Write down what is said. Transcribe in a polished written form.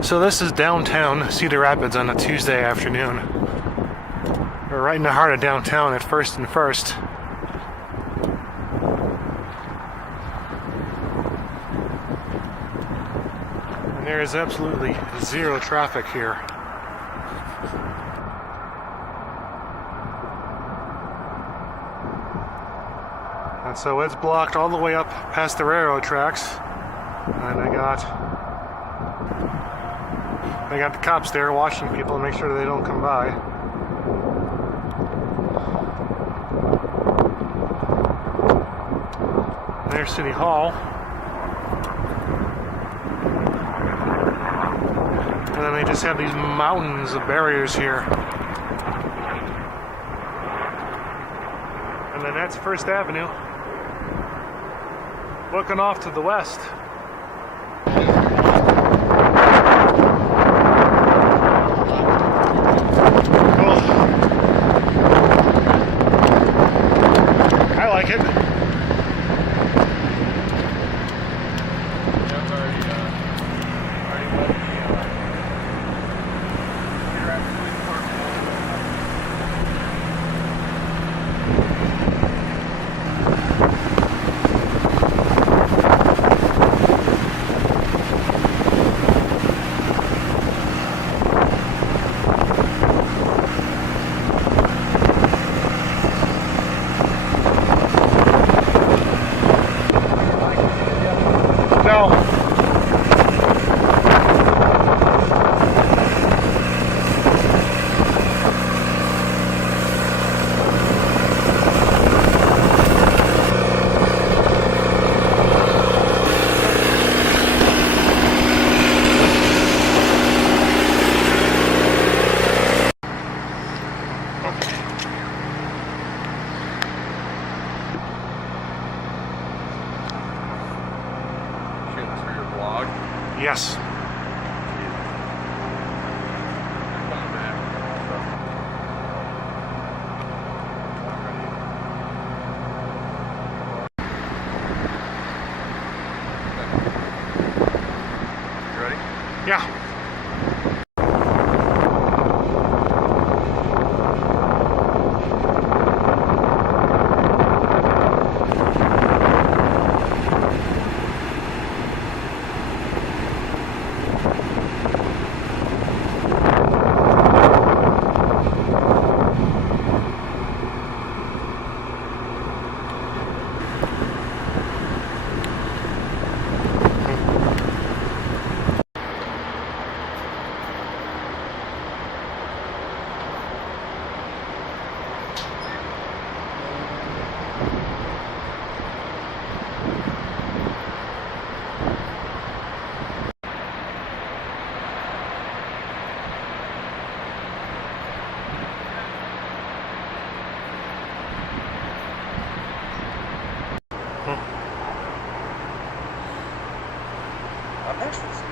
So this is downtown Cedar Rapids on a Tuesday afternoon. We're right in the heart of downtown at First and First. And there is absolutely zero traffic here. And so it's blocked all the way up past the railroad tracks. And I got the cops there watching people to make sure they don't come by. There's City Hall. And then they just have these mountains of barriers here. And then that's First Avenue. Looking off to the west. I like it. No. Yes. You ready? Yeah. I'm next.